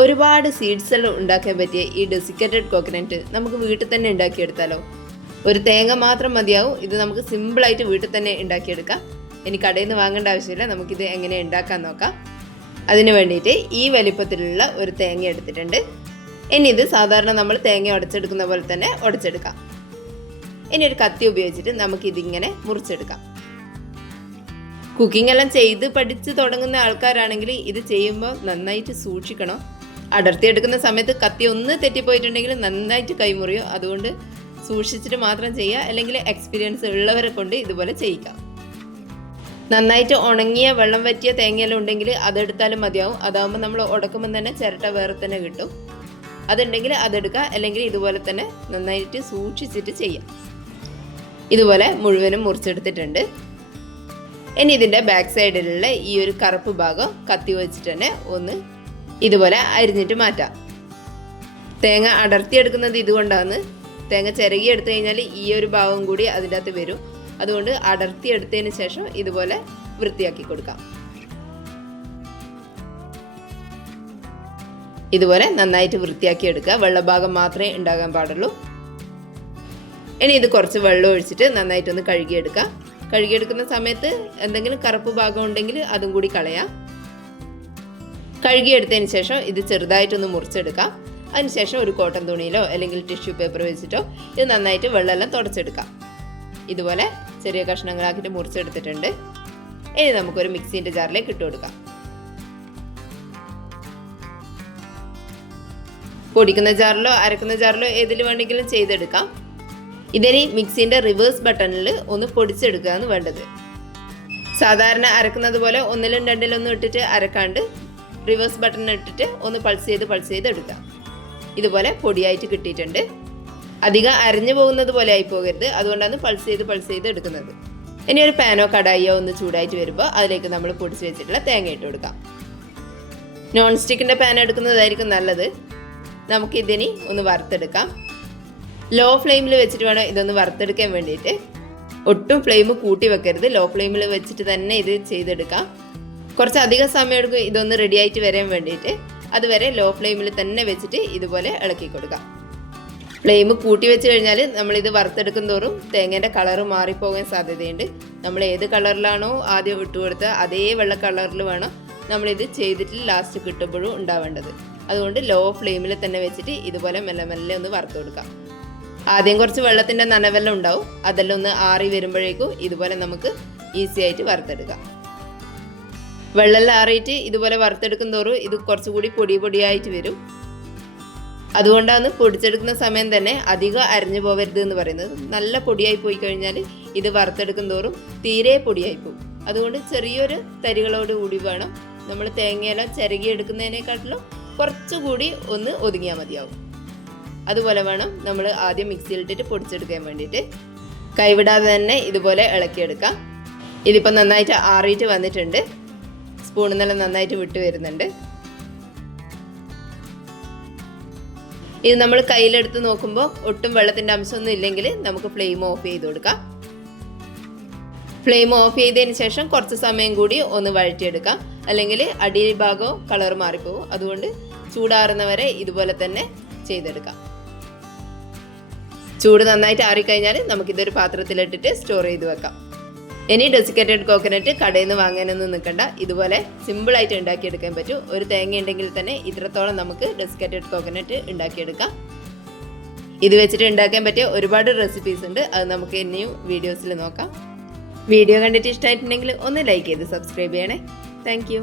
ഒരുപാട് സീഡ്സ് എല്ലാം ഉണ്ടാക്കാൻ പറ്റിയ ഈ ഡെസിക്കേറ്റഡ് കോക്കനട്ട് നമുക്ക് വീട്ടിൽ തന്നെ ഉണ്ടാക്കിയെടുത്താലോ. ഒരു തേങ്ങ മാത്രം മതിയാവും. ഇത് നമുക്ക് സിമ്പിളായിട്ട് വീട്ടിൽ തന്നെ ഉണ്ടാക്കിയെടുക്കാം. ഇനി കടയിൽ നിന്ന് വാങ്ങേണ്ട ആവശ്യമില്ല. നമുക്കിത് എങ്ങനെ ഉണ്ടാക്കാൻ നോക്കാം. അതിന് വേണ്ടിയിട്ട് ഈ വലിപ്പത്തിലുള്ള ഒരു തേങ്ങ എടുത്തിട്ടുണ്ട്. ഇനി ഇത് സാധാരണ നമ്മൾ തേങ്ങ ഉടച്ചെടുക്കുന്ന പോലെ തന്നെ ഉടച്ചെടുക്കാം. ഇനി ഒരു കത്തി ഉപയോഗിച്ചിട്ട് നമുക്കിതിങ്ങനെ മുറിച്ചെടുക്കാം. കുക്കിംഗ് എല്ലാം ചെയ്ത് പഠിച്ച് തുടങ്ങുന്ന ആൾക്കാരാണെങ്കിൽ ഇത് ചെയ്യുമ്പോൾ നന്നായിട്ട് സൂക്ഷിക്കണം. അടർത്തിയെടുക്കുന്ന സമയത്ത് കത്തി ഒന്ന് തെറ്റിപ്പോയിട്ടുണ്ടെങ്കിൽ നന്നായിട്ട് കൈമുറിയോ. അതുകൊണ്ട് സൂക്ഷിച്ചിട്ട് മാത്രം ചെയ്യുക. അല്ലെങ്കിൽ എക്സ്പീരിയൻസ് ഉള്ളവരെ കൊണ്ട് ഇതുപോലെ ചെയ്യിക്കാം. നന്നായിട്ട് ഉണങ്ങിയ വെള്ളം വറ്റിയ തേങ്ങയെല്ലാം ഉണ്ടെങ്കിൽ അതെടുത്താലും മതിയാവും. അതാകുമ്പോൾ നമ്മൾ ഉടക്കുമ്പോൾ തന്നെ ചിരട്ട വേറെ തന്നെ കിട്ടും. അതുണ്ടെങ്കിൽ അതെടുക്കുക. അല്ലെങ്കിൽ ഇതുപോലെ തന്നെ നന്നായിട്ട് സൂക്ഷിച്ചിട്ട് ചെയ്യാം. ഇതുപോലെ മുഴുവനും മുറിച്ചെടുത്തിട്ടുണ്ട്. ഇനി ഇതിൻ്റെ ബാക്ക് സൈഡിലുള്ള ഈ ഒരു കറുപ്പ് ഭാഗം കത്തി വെച്ചിട്ട് തന്നെ ഒന്ന് ഇതുപോലെ അരിഞ്ഞിട്ട് മാറ്റാം. തേങ്ങ അടർത്തിയെടുക്കുന്നത് ഇതുകൊണ്ടാണ്. തേങ്ങ ചിരകി എടുത്തു കഴിഞ്ഞാൽ ഈ ഒരു ഭാഗം കൂടി അതിൻ്റെ അകത്ത് വരും. അതുകൊണ്ട് അടർത്തിയെടുത്തതിന് ശേഷം ഇതുപോലെ വൃത്തിയാക്കി കൊടുക്കാം. ഇതുപോലെ നന്നായിട്ട് വൃത്തിയാക്കി എടുക്കുക. വെള്ളഭാഗം മാത്രമേ ഉണ്ടാകാൻ പാടുള്ളൂ. ഇനി ഇത് കുറച്ച് വെള്ളം ഒഴിച്ചിട്ട് നന്നായിട്ടൊന്ന് കഴുകിയെടുക്കാം. കഴുകിയെടുക്കുന്ന സമയത്ത് എന്തെങ്കിലും കറുപ്പ് ഭാഗം ഉണ്ടെങ്കിൽ അതും കൂടി കളയാം. കഴുകിയെടുത്തതിന് ശേഷം ഇത് ചെറുതായിട്ടൊന്ന് മുറിച്ചെടുക്കാം. അതിനുശേഷം ഒരു കോട്ടൺ തുണിയിലോ അല്ലെങ്കിൽ ടിഷ്യൂ പേപ്പർ വെച്ചിട്ടോ ഇത് നന്നായിട്ട് വെള്ളമെല്ലാം തുടച്ചെടുക്കാം. ഇതുപോലെ ചെറിയ കഷ്ണങ്ങളാക്കിയിട്ട് മുറിച്ചെടുത്തിട്ടുണ്ട്. ഇനി നമുക്കൊരു മിക്സിൻ്റെ ജാറിലേക്ക് ഇട്ട് കൊടുക്കാം. പൊടിക്കുന്ന ജാറിലോ അരക്കുന്ന ജാറിലോ ഏതിൽ വേണമെങ്കിലും ചെയ്തെടുക്കാം. ഇതിനി മിക്സിൻ്റെ റിവേഴ്സ് ബട്ടണിൽ ഒന്ന് പൊടിച്ചെടുക്കുകയാണ് വേണ്ടത്. സാധാരണ അരക്കുന്നത് പോലെ ഒന്നിലും രണ്ടിലൊന്നും ഇട്ടിട്ട് അരക്കാണ്ട് റിവേഴ്സ് ബട്ടൺ ഇട്ടിട്ട് ഒന്ന് പൾസ് ചെയ്ത് എടുക്കുക. ഇതുപോലെ പൊടിയായിട്ട് കിട്ടിയിട്ടുണ്ട്. അധികം അരഞ്ഞു പോകുന്നത് പോലെ ആയി പോകരുത്. അതുകൊണ്ടാണ് പൾസ് ചെയ്ത് എടുക്കുന്നത്. ഇനി ഒരു പാനോ കടായിയോ ഒന്ന് ചൂടായിട്ട് വരുമ്പോൾ അതിലേക്ക് നമ്മൾ പൊടിച്ച് വെച്ചിട്ടുള്ള തേങ്ങ ഇട്ട് കൊടുക്കാം. നോൺ സ്റ്റിക്കിൻ്റെ പാൻ എടുക്കുന്നതായിരിക്കും നല്ലത്. നമുക്കിതിനി ഒന്ന് വറുത്തെടുക്കാം. ലോ ഫ്ലെയിമിൽ വെച്ചിട്ട് വേണം ഇതൊന്ന് വറുത്തെടുക്കാൻ വേണ്ടിയിട്ട്. ഒട്ടും ഫ്ലെയിം കൂട്ടി വെക്കരുത്. ലോ ഫ്ലെയിമിൽ വെച്ചിട്ട് തന്നെ ഇത് ചെയ്തെടുക്കാം. കുറച്ചധികം സമയം എടുക്കും ഇതൊന്ന് റെഡി ആയിട്ട് വരാൻ വേണ്ടിയിട്ട്. അതുവരെ ലോ ഫ്ലെയിമിൽ തന്നെ വെച്ചിട്ട് ഇതുപോലെ ഇളക്കി കൊടുക്കാം. ഫ്ലെയിം കൂട്ടി വെച്ച് കഴിഞ്ഞാൽ നമ്മളിത് വറുത്തെടുക്കും തോറും തേങ്ങേൻ്റെ കളറ് മാറിപ്പോകാൻ സാധ്യതയുണ്ട്. നമ്മൾ ഏത് കളറിലാണോ ആദ്യം ഇട്ട് കൊടുത്തത് അതേ വെള്ള കളറിൽ വേണം നമ്മളിത് ചെയ്തിട്ട് ലാസ്റ്റ് കിട്ടുമ്പോഴും ഉണ്ടാവേണ്ടത്. അതുകൊണ്ട് ലോ ഫ്ലെയിമിൽ തന്നെ വെച്ചിട്ട് ഇതുപോലെ മെല്ലെ മെല്ലെ ഒന്ന് വറുത്ത് കൊടുക്കാം. ആദ്യം കുറച്ച് വെള്ളത്തിൻ്റെ നനവെല്ലാം ഉണ്ടാവും. അതെല്ലാം ഒന്ന് ആറി വരുമ്പോഴേക്കും ഇതുപോലെ നമുക്ക് ഈസി ആയിട്ട് വറുത്തെടുക്കാം. വെള്ളമെല്ലാം ആറിയിട്ട് ഇതുപോലെ വറുത്തെടുക്കും തോറും ഇത് കുറച്ചുകൂടി പൊടിയായിട്ട് വരും. അതുകൊണ്ടാണ് പൊടിച്ചെടുക്കുന്ന സമയം തന്നെ അധികം അരിഞ്ഞു പോകരുത് എന്ന് പറയുന്നത്. നല്ല പൊടിയായി പോയി കഴിഞ്ഞാൽ ഇത് വറുത്തെടുക്കും തോറും തീരെ പൊടിയായി പോകും. അതുകൊണ്ട് ചെറിയൊരു തരികളോട് കൂടി വേണം നമ്മൾ തേങ്ങയെല്ലാം ചിരകിയെടുക്കുന്നതിനെക്കാട്ടിലും കുറച്ചുകൂടി ഒന്ന് ഒതുങ്ങിയാൽ മതിയാവും. അതുപോലെ വേണം നമ്മൾ ആദ്യം മിക്സിയിലിട്ടിട്ട് പൊടിച്ചെടുക്കാൻ വേണ്ടിയിട്ട്. കൈവിടാതെ തന്നെ ഇതുപോലെ ഇളക്കിയെടുക്കാം. ഇതിപ്പോൾ നന്നായിട്ട് ആറിയിട്ട് വന്നിട്ടുണ്ട്. സ്പൂണിൽ നിന്നെല്ലാം നന്നായിട്ട് വിട്ട് വരുന്നുണ്ട്. ഇത് നമ്മൾ കയ്യിലെടുത്ത് നോക്കുമ്പോൾ ഒട്ടും വെള്ളത്തിൻ്റെ അംശമൊന്നും ഇല്ലെങ്കിൽ നമുക്ക് ഫ്ലെയിം ഓഫ് ചെയ്ത് കൊടുക്കാം. ഫ്ലെയിം ഓഫ് ചെയ്തതിന് ശേഷം കുറച്ച് സമയം കൂടി ഒന്ന് വഴറ്റിയെടുക്കാം. അല്ലെങ്കിൽ അടിഭാഗവും കളർ മാറിപ്പോകും. അതുകൊണ്ട് ചൂടാറുന്നവരെ ഇതുപോലെ തന്നെ ചെയ്തെടുക്കാം. ചൂട് നന്നായിട്ട് ആറിക്കഴിഞ്ഞാൽ നമുക്കിതൊരു പാത്രത്തിലിട്ടിട്ട് സ്റ്റോർ ചെയ്ത് വെക്കാം. ഇനി ഡെസിക്കേറ്റഡ് കോക്കനട്ട് കടയിൽ നിന്ന് വാങ്ങാനൊന്നും നിൽക്കണ്ട. ഇതുപോലെ സിമ്പിളായിട്ട് ഉണ്ടാക്കിയെടുക്കാൻ പറ്റും. ഒരു തേങ്ങ ഉണ്ടെങ്കിൽ തന്നെ ഇത്രത്തോളം നമുക്ക് ഡെസിക്കേറ്റഡ് കോക്കനട്ട് ഉണ്ടാക്കിയെടുക്കാം. ഇത് വെച്ചിട്ട് ഉണ്ടാക്കാൻ പറ്റിയ ഒരുപാട് റെസിപ്പീസ് ഉണ്ട്. അത് നമുക്ക് ഇനിയും വീഡിയോസിൽ നോക്കാം. വീഡിയോ കണ്ടിട്ട് ഇഷ്ടമായിട്ടുണ്ടെങ്കിൽ ഒന്ന് ലൈക്ക് ചെയ്ത് സബ്സ്ക്രൈബ് ചെയ്യണേ. താങ്ക്